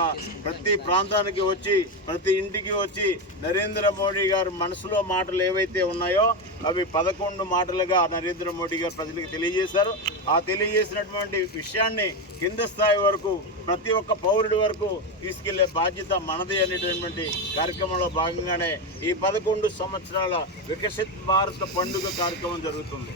కూడా ప్రతి ప్రాంతానికి వచ్చి ప్రతి ఇంటికి వచ్చి నరేంద్ర మోడీ గారు మనసులో మాటలు ఏవైతే ఉన్నాయో అవి 11 మాటలుగా నరేంద్ర మోడీ గారు ప్రజలకు తెలియజేశారు. ఆ తెలియజేసినటువంటి విషయాన్ని కింద స్థాయి వరకు ప్రతి ఒక్క పౌరుడి వరకు తీసుకెళ్లే బాధ్యత మనది అనేటటువంటి కార్యక్రమంలో భాగంగానే ఈ 11 సంవత్సరాల వికసిత్ భారత్ పండుగ కార్యక్రమం జరుగుతుంది.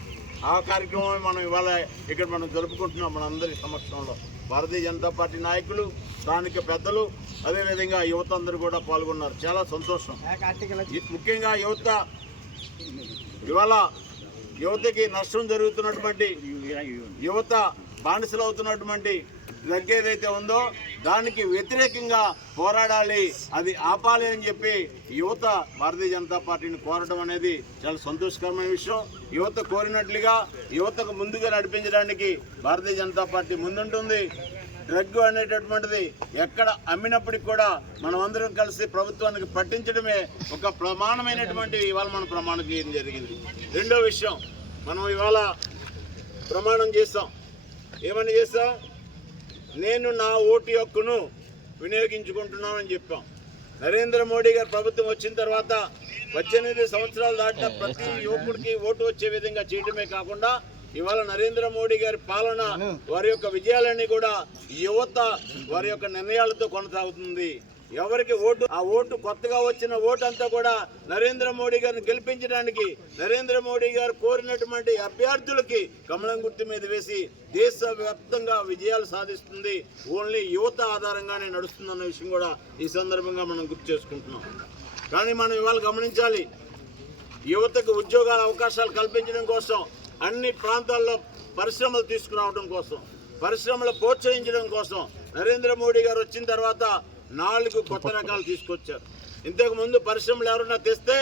ఆ కార్యక్రమం మనం ఇవాళ ఇక్కడ మనం జరుపుకుంటున్నాం. మనందరి సమక్షంలో భారతీయ జనతా పార్టీ నాయకులు, స్థానిక పెద్దలు, అదేవిధంగా యువత అందరూ కూడా పాల్గొన్నారు. చాలా సంతోషం. ముఖ్యంగా ఇవాళ యువతకి నష్టం జరుగుతున్నటువంటి, యువత బానిసలు అవుతున్నటువంటి డ్రగ్ ఏదైతే ఉందో దానికి వ్యతిరేకంగా పోరాడాలి, అది ఆపాలి అని చెప్పి యువత భారతీయ జనతా పార్టీని కోరడం అనేది చాలా సంతోషకరమైన విషయం. యువత కోరినట్లుగా యువతకు ముందుగా నడిపించడానికి భారతీయ జనతా పార్టీ ముందుంటుంది. డ్రగ్ అనేటటువంటిది ఎక్కడ అమ్మినప్పటికి కూడా మనం అందరం కలిసి ప్రభుత్వానికి పట్టించడమే ఒక ప్రమాణమైనటువంటి ఇవాళ మనం ప్రమాణం చేయడం జరిగింది. రెండో విషయం, మనం ఇవాళ ప్రమాణం చేస్తాం. ఏమని చేస్తాం? నేను నా ఓటు హక్కును వినియోగించుకుంటున్నానని చెప్పాం. నరేంద్ర మోడీ గారు ప్రభుత్వం వచ్చిన తర్వాత 18 సంవత్సరాలు దాటిన ప్రతి యువకుడికి ఓటు వచ్చే విధంగా చేయడమే కాకుండా ఇవాళ నరేంద్ర మోడీ గారి పాలన, వారి యొక్క విజయాలన్నీ కూడా యువత వారి యొక్క నిర్ణయాలతో కొనసాగుతుంది. ఎవరికి ఓటు, ఆ ఓటు కొత్తగా వచ్చిన ఓటు అంతా కూడా నరేంద్ర మోడీ గారిని గెలిపించడానికి, నరేంద్ర మోడీ గారు కోరినటువంటి అభ్యర్థులకి కమలం గుర్తు మీద వేసి దేశవ్యాప్తంగా విజయాలు సాధిస్తుంది. ఓన్లీ యువత ఆధారంగానే నడుస్తుందన్న విషయం కూడా ఈ సందర్భంగా మనం గుర్తు చేసుకుంటున్నాం. కానీ మనం ఇవాళ గమనించాలి, యువతకు ఉద్యోగాల అవకాశాలు కల్పించడం కోసం, అన్ని ప్రాంతాల్లో పరిశ్రమలు తీసుకురావడం కోసం, పరిశ్రమలు ప్రోత్సహించడం కోసం నరేంద్ర మోడీ గారు వచ్చిన తర్వాత 4 కొత్త రకాలు తీసుకొచ్చారు. ఇంతకు ముందు పరిశ్రమలు ఎవరన్నా తెస్తే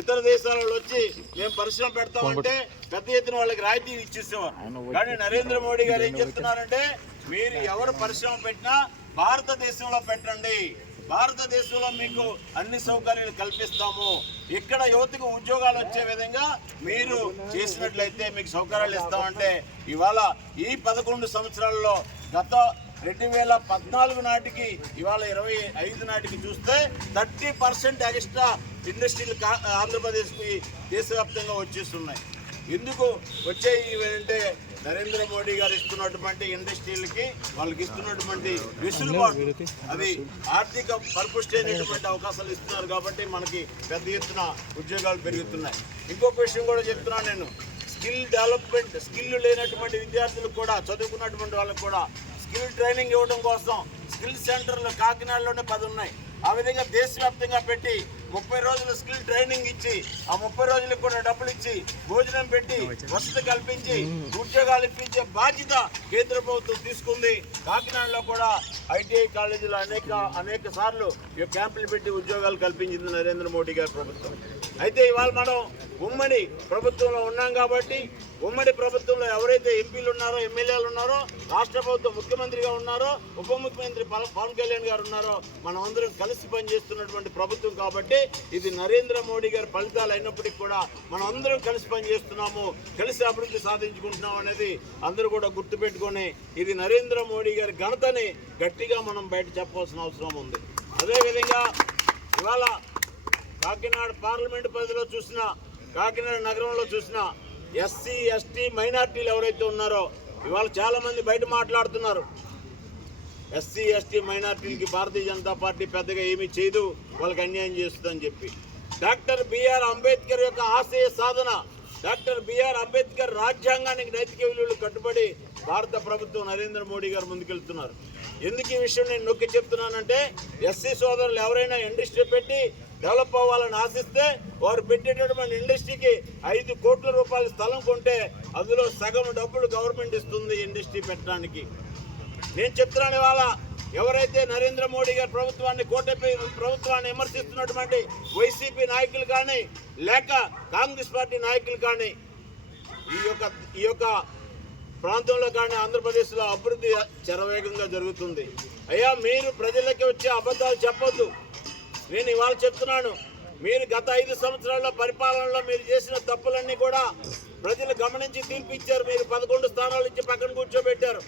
ఇతర దేశాలలో వచ్చి మేము పరిశ్రమ పెడతామంటే పెద్ద ఎత్తున వాళ్ళకి రాయితీ ఇచ్చేసేవారు. కానీ నరేంద్ర మోడీ గారు ఏం చెప్తున్నారంటే, మీరు ఎవరు పరిశ్రమ పెట్టినా భారతదేశంలో పెట్టండి, భారతదేశంలో మీకు అన్ని సౌకర్యాలు కల్పిస్తాము, ఇక్కడ యువతకు ఉద్యోగాలు వచ్చే విధంగా మీరు చేసినట్లయితే మీకు సౌకర్యాలు ఇస్తామంటే ఇవాళ ఈ 11 సంవత్సరాల్లో గత 2014 నాటికి ఇవాళ 25 నాటికి చూస్తే 30% ఎక్స్ట్రా ఇండస్ట్రీలు ఆంధ్రప్రదేశ్కి దేశవ్యాప్తంగా వచ్చేస్తున్నాయి. ఎందుకు వచ్చాయి అంటే నరేంద్ర మోడీ గారు ఇస్తున్నటువంటి ఇండస్ట్రీలకి వాళ్ళకి ఇస్తున్నటువంటి వెసులుబాటు, అది ఆర్థిక పరిపుష్టి అయినటువంటి అవకాశాలు ఇస్తున్నారు కాబట్టి మనకి పెద్ద ఎత్తున ఉద్యోగాలు పెరుగుతున్నాయి. ఇంకొక విషయం కూడా చెప్తున్నాను నేను, స్కిల్ డెవలప్మెంట్, స్కిల్ లేనటువంటి విద్యార్థులకు కూడా, చదువుకున్నటువంటి వాళ్ళకు కూడా స్కిల్ ట్రైనింగ్ ఇవ్వడం కోసం స్కిల్ సెంటర్లు కాకినాడలోనే 10 ఉన్నాయి. ఆ విధంగా దేశవ్యాప్తంగా పెట్టి 30 రోజులు స్కిల్ ట్రైనింగ్ ఇచ్చి, ఆ 30 రోజులకు కూడా డబ్బులు ఇచ్చి, భోజనం పెట్టి, వసతి కల్పించి, ఉద్యోగాలు ఇప్పించే బాధ్యత కేంద్ర ప్రభుత్వం తీసుకుంది. కాకినాడలో కూడా ITI కాలేజీలో అనేక సార్లు ఈ క్యాంపులు పెట్టి ఉద్యోగాలు కల్పించింది నరేంద్ర మోడీ గారి ప్రభుత్వం. అయితే ఇవాళ మనం ఉమ్మడి ప్రభుత్వంలో ఉన్నాం కాబట్టి, ఉమ్మడి ప్రభుత్వంలో ఎవరైతే ఎంపీలు ఉన్నారో, ఎమ్మెల్యేలు ఉన్నారో, రాష్ట్ర ప్రభుత్వం ముఖ్యమంత్రిగా ఉన్నారో, ఉప ముఖ్యమంత్రి పవన్ కళ్యాణ్ గారు ఉన్నారో, మనం అందరం కలిసి పనిచేస్తున్నటువంటి ప్రభుత్వం కాబట్టి ఇది నరేంద్ర మోడీ గారి ఫలితాలు అయినప్పటికీ కూడా మనం అందరం కలిసి పనిచేస్తున్నాము, కలిసి అభివృద్ధి సాధించుకుంటున్నాం అనేది అందరూ కూడా గుర్తుపెట్టుకొని ఇది నరేంద్ర మోడీ గారి ఘనతని గట్టిగా మనం బయట చెప్పాల్సిన అవసరం ఉంది. అదేవిధంగా ఇవాళ కాకినాడ పార్లమెంటు పరిధిలో చూసినా, కాకినాడ నగరంలో చూసినా SC, ST మైనార్టీలు ఎవరైతే ఉన్నారో ఇవాళ చాలా మంది బయట మాట్లాడుతున్నారు. SC, ST మైనార్టీలకి Bharatiya Janata party పెద్దగా ఏమీ చేయదు, వాళ్ళకి అన్యాయం చేస్తుందని చెప్పి. డాక్టర్ బిఆర్ అంబేద్కర్ యొక్క ఆశయ సాధన, డాక్టర్ బిఆర్ అంబేద్కర్ రాజ్యాంగానికి నైతిక విలువలు కట్టుబడి భారత ప్రభుత్వం నరేంద్ర మోడీ గారు ముందుకెళ్తున్నారు. ఎందుకు ఈ విషయం నేను నొక్కి చెప్తున్నానంటే, SC సోదరులు ఎవరైనా ఇండస్ట్రీ పెట్టి డెవలప్ అవ్వాలని ఆశిస్తే వారు పెట్టేటటువంటి ఇండస్ట్రీకి 5 కోట్ల రూపాయల స్థలం కొంటే అందులో సగం డబ్బులు గవర్నమెంట్ ఇస్తుంది ఇండస్ట్రీ పెట్టడానికి. నేను చెప్తున్నాను, ఇవాళ ఎవరైతే నరేంద్ర మోడీ గారి ప్రభుత్వాన్ని, కూటమి ప్రభుత్వాన్ని విమర్శిస్తున్నటువంటి వైసీపీ నాయకులు కానీ, లేక కాంగ్రెస్ పార్టీ నాయకులు కానీ, ఈ యొక్క ప్రాంతంలో కానీ ఆంధ్రప్రదేశ్లో అభివృద్ధి శరవేగంగా జరుగుతుంది. అయ్యా, మీరు ప్రజలకి వచ్చే అబద్ధాలు చెప్పొద్దు. నేను ఇవాళ చెప్తున్నాను, మీరు గత 5 సంవత్సరాల పరిపాలనలో మీరు చేసిన తప్పులన్నీ కూడా ప్రజలు గమనించి తీర్పిచ్చారు. మీరు 11 స్థానాలు ఇచ్చి పక్కన కూర్చోబెట్టారు.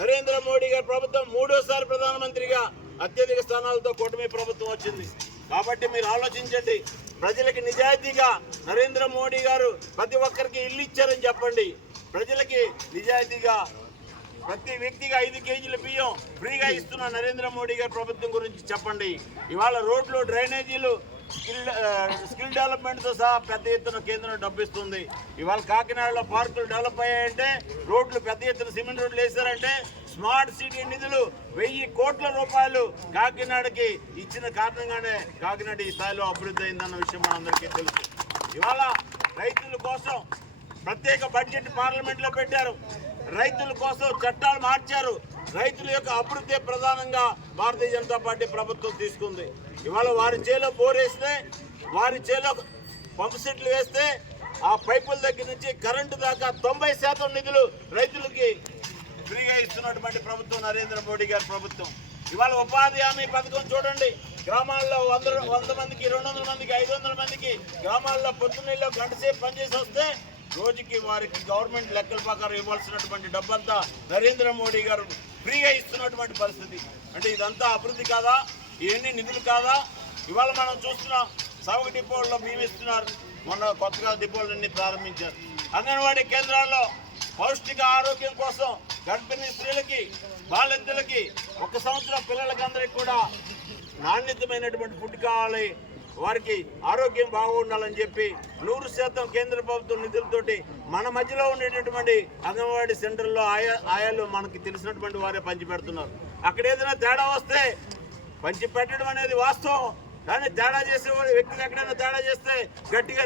నరేంద్ర మోడీ గారి ప్రభుత్వం 3వ సారి ప్రధానమంత్రిగా అత్యధిక స్థానాలతో కూటమి ప్రభుత్వం వచ్చింది. కాబట్టి మీరు ఆలోచించండి. ప్రజలకి నిజాయితీగా నరేంద్ర మోడీ గారు ప్రతి ఒక్కరికి ఇల్లు ఇచ్చారని చెప్పండి. ప్రజలకి నిజాయితీగా ప్రతి వ్యక్తికి 5 కేజీల బియ్యం ఫ్రీగా ఇస్తున్న నరేంద్ర మోడీ గారి ప్రభుత్వం గురించి చెప్పండి. ఇవాళ రోడ్లు, డ్రైనేజీలు, స్కిల్ డెవలప్మెంట్తో సహా పెద్ద ఎత్తున కేంద్రం డబ్బిస్తుంది. ఇవాళ కాకినాడలో పార్కులు డెవలప్ అయ్యాయంటే, రోడ్లు పెద్ద ఎత్తున సిమెంట్ రోడ్లు వేశారంటే, స్మార్ట్ సిటీ నిధులు 1000 కోట్ల రూపాయలు కాకినాడకి ఇచ్చిన కారణంగానే కాకినాడ ఈ స్థాయిలో అభివృద్ధి అయిందన్న విషయం మనందరికీ తెలుసు. ఇవాళ రైతుల కోసం ప్రత్యేక బడ్జెట్ పార్లమెంట్లో పెట్టారు. రైతుల కోసం చట్టాలు మార్చారు. రైతుల యొక్క అభివృద్ధి ప్రధానంగా భారతీయ జనతా పార్టీ ప్రభుత్వం తీసుకుంది. ఇవాళ వారి చేలో బోరేస్తే, వారి చేలో పంపు సెట్లు వేస్తే, ఆ పైపుల దగ్గర నుంచి కరెంటు దాకా 90% నిధులు రైతులకి ఫ్రీగా ఇస్తున్నటువంటి ప్రభుత్వం నరేంద్ర మోడీ గారి ప్రభుత్వం. ఇవాళ ఉపాధి హామీ పథకం చూడండి. గ్రామాల్లో 100 మందికి, 200 మందికి, 500 మందికి గ్రామాల్లో పొద్దున్నలో గంట సేపు పనిచేసి వస్తే రోజుకి వారికి గవర్నమెంట్ లెక్కల ప్రకారం ఇవ్వాల్సినటువంటి డబ్బంతా నరేంద్ర మోడీ గారు ఫ్రీగా ఇస్తున్నటువంటి పరిస్థితి. అంటే ఇదంతా అభివృద్ధి కాదా? ఇవన్నీ నిధులు కాదా? ఇవాళ మనం చూస్తున్నాం, సవక డిపోల్లో బియ్యం ఇస్తున్నారు. మొన్న కొత్తగా డిపోలన్నీ ప్రారంభించారు. అంగన్వాడీ కేంద్రాల్లో పౌష్టిక ఆరోగ్యం కోసం గర్భిణీ స్త్రీలకి, బాలింతలకి, 1 సంవత్సరం పిల్లలకి అందరికీ కూడా నాణ్యతమైనటువంటి ఫుడ్ కావాలి, వారికి ఆరోగ్యం బాగుండాలని చెప్పి 100% కేంద్ర ప్రభుత్వం నిధులతోటి మన మధ్యలో ఉండేటటువంటి అంగన్వాడీ సెంటర్లో ఆయాలు మనకి తెలిసినటువంటి వారే పంచిపెడుతున్నారు. అక్కడ ఏదైనా తేడా వస్తే పంచిపెట్టడం అనేది వాస్తవం. కానీ తేడా చేసే వ్యక్తికి ఎక్కడైనా తేడా చేస్తే గట్టిగా